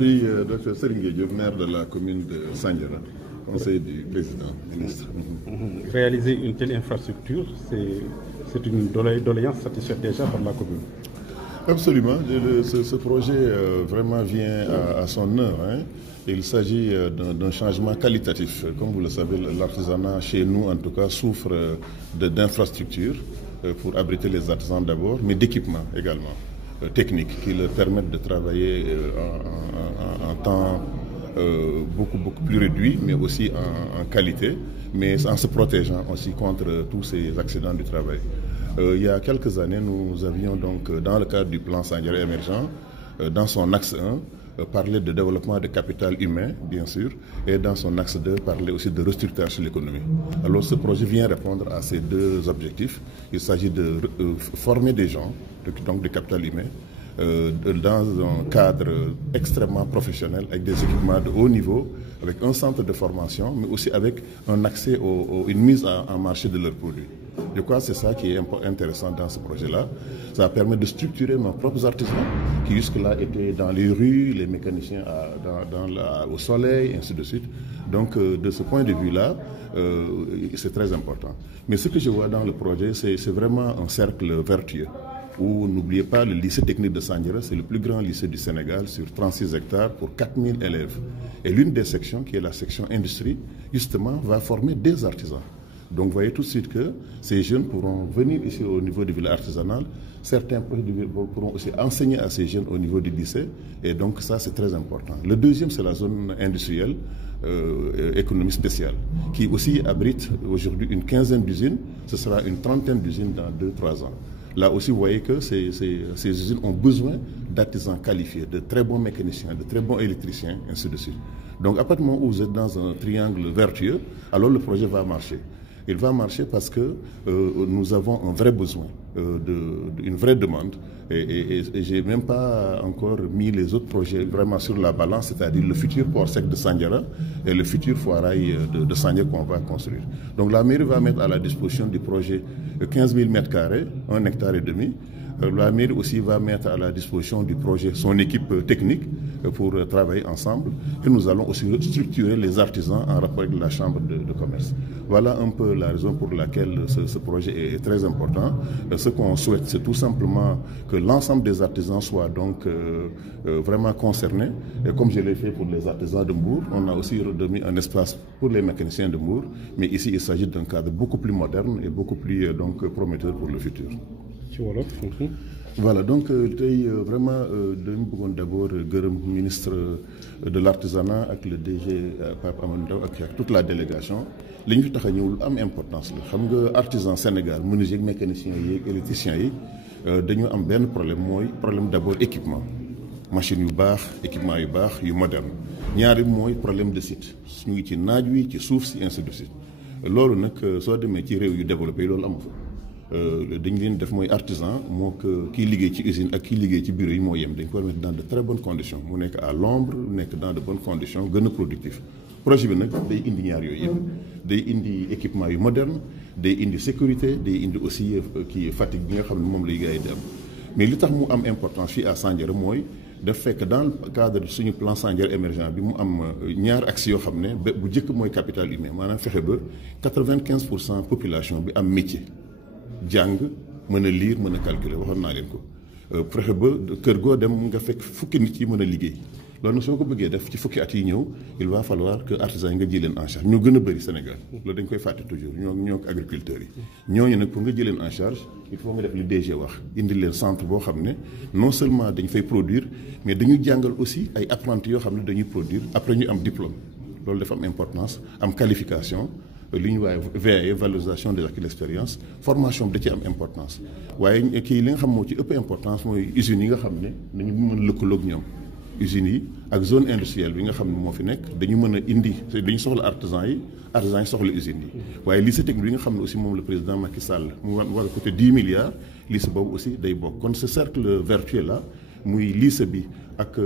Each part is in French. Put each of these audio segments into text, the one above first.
Oui, Dr Serigne Diop, maire de la commune de Sandiara, conseiller du président, ministre. Réaliser une telle infrastructure, c'est une doléance satisfaite déjà par la commune. Absolument. Ce projet vraiment vient à son heure. Il s'agit d'un changement qualitatif. Comme vous le savez, l'artisanat chez nous, en tout cas, souffre d'infrastructures pour abriter les artisans d'abord, mais d'équipements également, techniques, qui leur permettent de travailler en temps beaucoup plus réduit, mais aussi en qualité, mais en se protégeant aussi contre tous ces accidents du travail. Il y a quelques années, nous avions donc, dans le cadre du plan Sandiara émergent, dans son axe 1, parlé de développement de capital humain, bien sûr, et dans son axe 2, parler aussi de restructuration de l'économie. Alors ce projet vient répondre à ces deux objectifs. Il s'agit de former des gens, donc du capital humain, dans un cadre extrêmement professionnel, avec des équipements de haut niveau, avec un centre de formation, mais aussi avec un accès une mise en marché de leurs produits. Je crois que c'est ça qui est intéressant dans ce projet-là. Ça permet de structurer nos propres artisans qui jusque-là étaient dans les rues, les mécaniciens au soleil, et ainsi de suite. Donc de ce point de vue-là, c'est très important. Mais ce que je vois dans le projet, c'est vraiment un cercle vertueux. Où, n'oubliez pas, le lycée technique de Sandiara, c'est le plus grand lycée du Sénégal sur 36 hectares pour 4000 élèves. Et l'une des sections, qui est la section industrie, justement, va former des artisans. Donc vous voyez tout de suite que ces jeunes pourront venir ici au niveau du village artisanal. Certains pourront aussi enseigner à ces jeunes au niveau du lycée. Et donc ça, c'est très important. Le deuxième, c'est la zone industrielle, économie spéciale, qui aussi abrite aujourd'hui une quinzaine d'usines. Ce sera une trentaine d'usines dans 2-3 ans. Là aussi, vous voyez que ces usines ont besoin d'artisans qualifiés, de très bons mécaniciens, de très bons électriciens, ainsi de suite. Donc, à partir du moment où vous êtes dans un triangle vertueux, alors le projet va marcher. Il va marcher parce que nous avons un vrai besoin, une vraie demande. Et je n'ai même pas encore mis les autres projets vraiment sur la balance, c'est-à-dire le futur port sec de Sandiara et le futur foirail de Sandiara qu'on va construire. Donc la mairie va mettre à la disposition du projet 15 000 m², 1,5 hectare. La mairie aussi va mettre à la disposition du projet son équipe technique pour travailler ensemble. Et nous allons aussi structurer les artisans en rapport avec la chambre de commerce. Voilà un peu la raison pour laquelle ce projet est très important. Ce qu'on souhaite, c'est tout simplement que l'ensemble des artisans soient donc vraiment concernés. Et comme je l'ai fait pour les artisans de Mbour, on a aussi remis un espace pour les mécaniciens de Mbour. Mais ici, il s'agit d'un cadre beaucoup plus moderne et beaucoup plus prometteur pour le futur. Voilà, donc vraiment dañu bëggoon d'abord gërëm ministre de l'artisanat ak le DG Pape Amadou Ndaw ak toute la délégation. Li ñu fi tax a ñëw lu am importance la xam nga artisan Sénégal menuisier mécanicien yi électricien yi dañu am benn problème d'abord équipement machine yu baax équipement yu baax yu moderne ñaari mooy problème de site ñu ngi ci naaj wi ci suuf si ainsi de suite loolu nag soo demee ci réew yu développé yi loolu amu fa. dañ leen def mooy artisan moo ko kii liggéey ci usine ak kii liggéey ci bureau yi moo yem dañ ko mettre dans de très bonnes conditions mu nekk à l'ombre nekk dans de bonnes conditions gën a productif projet bi nag day indi ñaar yooyu yëpp day indi équipement yu moderne day indi sécurité day indi aussi kii fatigue bi nga xam ne moom lay gars yi di am mais li tax mu am importance fii à Sandiara mooy daf fekk dans le cadre de suñu plan Sandiara émergent bi mu am ñaar axes yoo xam ne bu njëkk mooy capital humain maanaam fexe ba 95% population bi am métier. jàng mën a lire mën a calculer waxoon naa leen ko fexe ba kër goo dem nga fekk fukki nit yi mën a liggéey loolu nag soo ko bëggee def ci fukki at yi ñëw il va falloir que artisans yi nga ji leen en charge ñoo gën a bëri Sénégal loolu dañ koy fàtte toujours ñoo ko agriculteurs yi ñooñu nag pour nga ji leen en charge il faut nga def li DG wax indi leen centre boo xam ne non seulement dañ fay produire mais dañu jàngal aussi ay apprentis yoo xam ne dañuy produire après ñu am diplôme loolu dafa am importance am qualification li ñu waaye VAE valorisation des acquis d'expérience formation bi da ci am importance waaye kii li nga xam moo ci ëpp importance mooy usines yi nga xam ne dañu mën a lëkkaloog ñoom usines yi ak zone industrielle bi nga xam ne moo fi nekk dañu mën a indi dañu soxla artisans yi soxla usines yi waaye lycée technique bi nga xam ne aussi moom le président Macky Sall mu war a coûter 10 milliards lycée boobu aussi day bokk kon ce cercle vertueux là muy lycée bi ak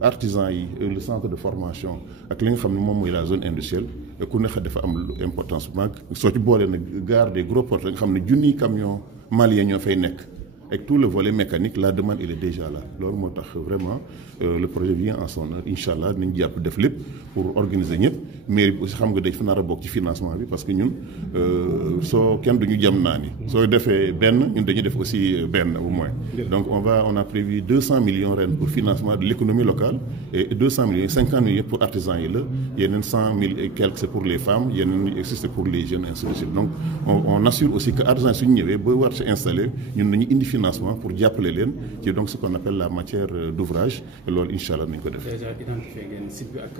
artisans yi le centre de formation ak li nga xam ne moom mooy la zone industrielle ku nekk dafa am importance bu mag soo ci boolee nag gare des gros ports nga xam ne junniy camion malien ñoo fay nekk avec tout le volet mécanique, la demande elle est déjà là. loolu moo tax vraiment le projet vient en son heure incha allah nañ jàpp def lépp pour organiser ñëpp mais aussi xam nga dañ fa nar a bokk ci financement bi parce que ñun soo kenn duñu jam naa ni soo defee benn ñun dañuy def aussi benn au moins. donc on a prévu 200 millions ren pour financement de l'économie locale et 200 millions 50 millions pour artisans yi la yeneen 100 000 et quelques c'est pour les femmes yeneen c'est pour les jeunes ainsi de suite. donc on assure aussi que artisans suñu ñëwee ba war ci installé ñun nañu indi financement pour jàppale leen ci donc ce qu'on appelle la matière d'ouvrage et loolu incha allah nañu ko def. déjà identifié ngeen site bi ak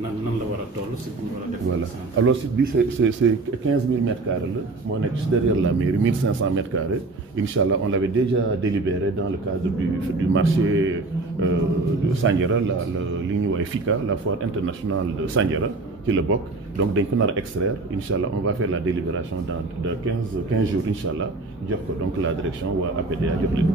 nan la war a toll site bi ñu war a def. voilà alors site bi c'est 15 000 mètres carrés la moo nekk juste derrière la mairie 1500 mètres carrés incha allah on l'avait déjà délibéré dans le cadre du marché de Sandiara li ñuy woowee FICA la foire internationale de Sandiara ci la bokk donc dañ ko nar a extraire incha allah on va faire la délibération dans de 15 jours incha allah jox ko donc la direction waa APDA jox leen.